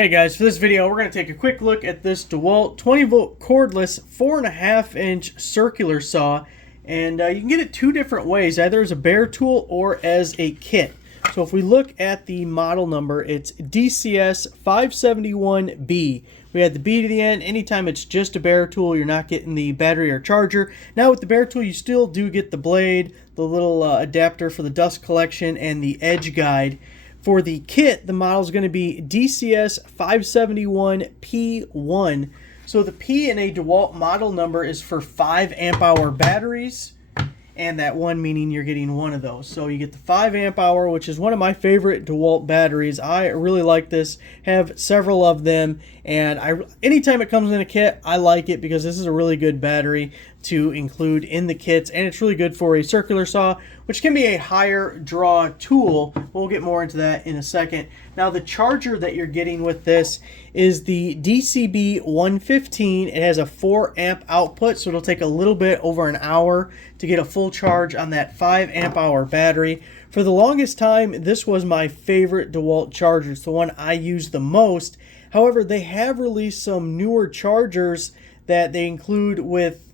Hey guys, for this video we're going to take a quick look at this DeWALT 20 volt cordless 4.5 inch circular saw, and you can get it two different ways, either as a bare tool or as a kit. So if we look at the model number, it's DCS571B. We had the B to the end. Anytime it's just a bare tool, you're not getting the battery or charger. Now with the bare tool, you still do get the blade, the little adapter for the dust collection, and the edge guide. For the kit, the model is going to be DCS571P1. So the P in a DeWALT model number is for 5 amp hour batteries, and that one meaning you're getting one of those. So you get the 5 amp hour, which is one of my favorite DeWALT batteries. I really like this, have several of them, and anytime it comes in a kit, I like it because this is a really good battery to include in the kits, and it's really good for a circular saw, which can be a higher draw tool. We'll get more into that in a second. Now the charger that you're getting with this is the DCB115. It has a 4 amp output, so it'll take a little bit over an hour to get a full charge on that 5 amp hour battery. For the longest time, this was my favorite DeWALT charger. It's the one I use the most. However, they have released some newer chargers that they include with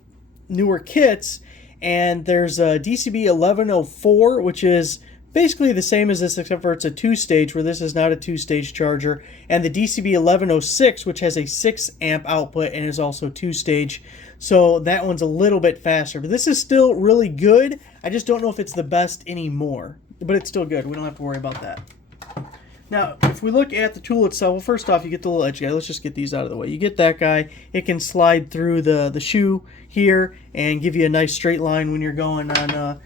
newer kits, and there's a DCB1104, which is basically the same as this, except for it's a 2-stage, where this is not a 2-stage charger, and the DCB1106, which has a 6 amp output and is also 2-stage. So that one's a little bit faster, but this is still really good. I just don't know if it's the best anymore, but it's still good. We don't have to worry about that. Now, if we look at the tool itself, well, first off, you get the little edge guy. Let's just get these out of the way. You get that guy. It can slide through the shoe here and give you a nice straight line when you're going on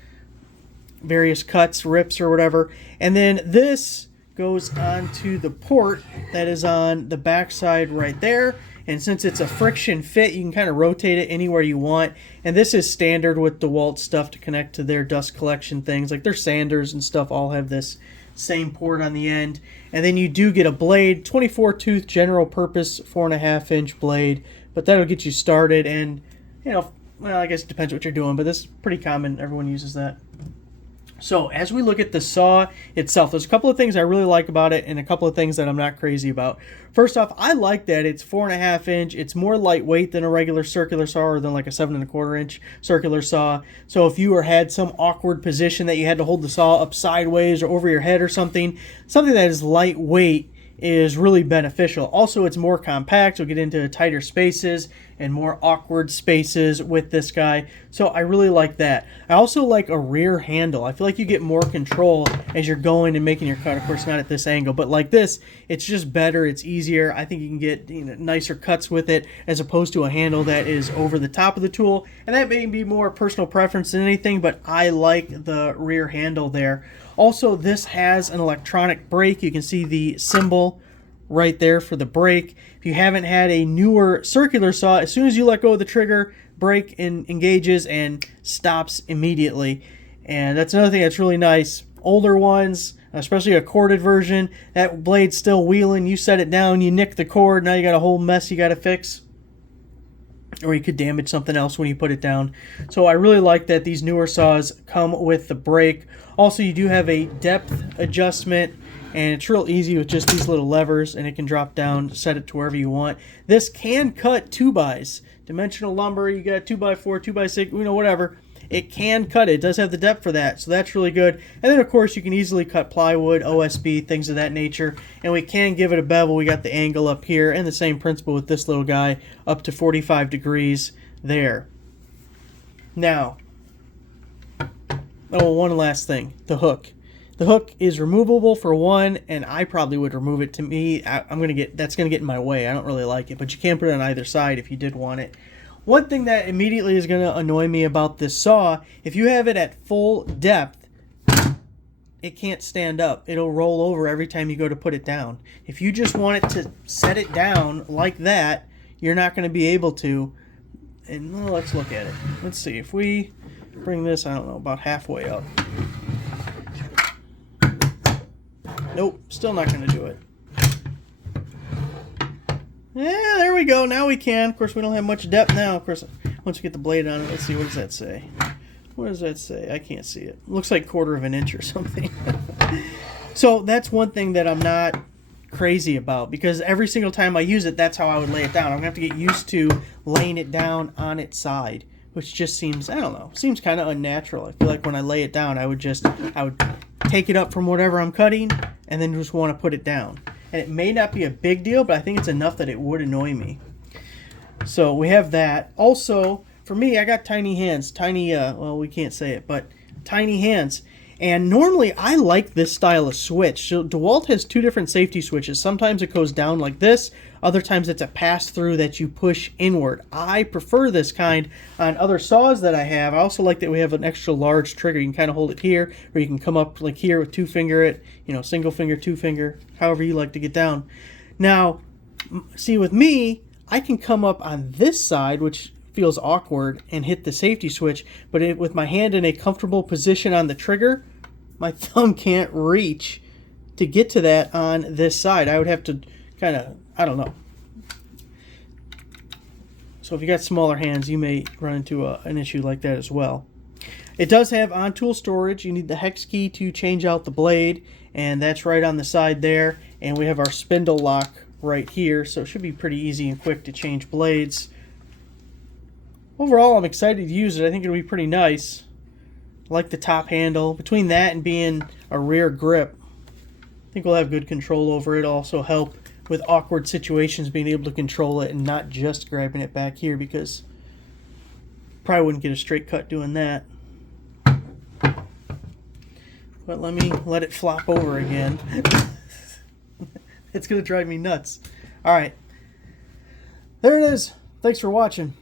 various cuts, rips, or whatever. And then this goes onto the port that is on the back side right there. And since it's a friction fit, you can kind of rotate it anywhere you want. And this is standard with DeWALT stuff to connect to their dust collection things. Like their sanders and stuff all have this same port on the end. And then you do get a blade, 24 tooth general purpose 4.5 inch blade, but that'll get you started. And you know, well, I guess it depends what you're doing, but this is pretty common. Everyone uses that. So as we look at the saw itself, there's a couple of things I really like about it and a couple of things that I'm not crazy about. First off, I like that it's 4.5 inch. It's more lightweight than a regular circular saw, or than like a 7.25 inch circular saw. So if you had some awkward position that you had to hold the saw up sideways or over your head or something that is lightweight is really beneficial. Also, it's more compact. You'll get into tighter spaces and more awkward spaces with this guy. So I really like that. I also like a rear handle. I feel like you get more control as you're going and making your cut. Of course, not at this angle, but like this, it's just better. It's easier. I think you can get nicer cuts with it as opposed to a handle that is over the top of the tool. And that may be more personal preference than anything, but I like the rear handle there. Also, this has an electronic brake. You can see the symbol right there for the brake. If you haven't had a newer circular saw, as soon as you let go of the trigger, brake engages and stops immediately. And that's another thing that's really nice. Older ones, especially a corded version, that blade's still wheeling. You set it down, you nick the cord, now you got a whole mess you got to fix. Or you could damage something else when you put it down. So I really like that these newer saws come with the brake. Also, you do have a depth adjustment, and it's real easy with just these little levers, and it can drop down, set it to wherever you want. This can cut 2x. Dimensional lumber, you got 2x4, 2x6, whatever. It can cut it. It does have the depth for that, so that's really good. And then, of course, you can easily cut plywood, OSB, things of that nature. And we can give it a bevel. We got the angle up here, and the same principle with this little guy, up to 45 degrees there. Now, one last thing, the hook. The hook is removable for one, and I probably would remove it. To me, that's gonna get in my way. I don't really like it, but you can put it on either side if you did want it. One thing that immediately is gonna annoy me about this saw, if you have it at full depth, it can't stand up. It'll roll over every time you go to put it down. If you just want it to set it down like that, you're not gonna be able to. And well, let's look at it. Let's see, if we bring this, I don't know, about halfway up. Nope, still not going to do it. Yeah, there we go. Now we can. Of course, we don't have much depth now. Of course, once we get the blade on it, let's see. What does that say? What does that say? I can't see it. Looks like 1/4 of an inch or something. So that's one thing that I'm not crazy about, because every single time I use it, that's how I would lay it down. I'm gonna have to get used to laying it down on its side, which just seems, I don't know, seems kind of unnatural. I feel like when I lay it down, I would take it up from whatever I'm cutting and then just want to put it down. And it may not be a big deal, but I think it's enough that it would annoy me. So we have that. Also, for me, I got tiny hands. Tiny, well, we can't say it, but tiny hands. And normally I like this style of switch. So DeWALT has two different safety switches. Sometimes it goes down like this. Other times it's a pass-through that you push inward. I prefer this kind on other saws that I have. I also like that we have an extra large trigger. You can kind of hold it here, or you can come up like here with two-finger it, you know, single finger, two-finger, however you like to get down. Now, see with me, I can come up on this side, which feels awkward, and hit the safety switch, but with my hand in a comfortable position on the trigger, my thumb can't reach to get to that on this side. I would have to kind of, I don't know. So if you got smaller hands, you may run into an issue like that as well. It does have on-tool storage. You need the hex key to change out the blade, and that's right on the side there. And we have our spindle lock right here, so it should be pretty easy and quick to change blades. Overall, I'm excited to use it. I think it'll be pretty nice. I like the top handle. Between that and being a rear grip, I think we'll have good control over it. It'll also help with awkward situations, being able to control it and not just grabbing it back here, because probably wouldn't get a straight cut doing that. But let me let it flop over again. It's going to drive me nuts. All right. There it is. Thanks for watching.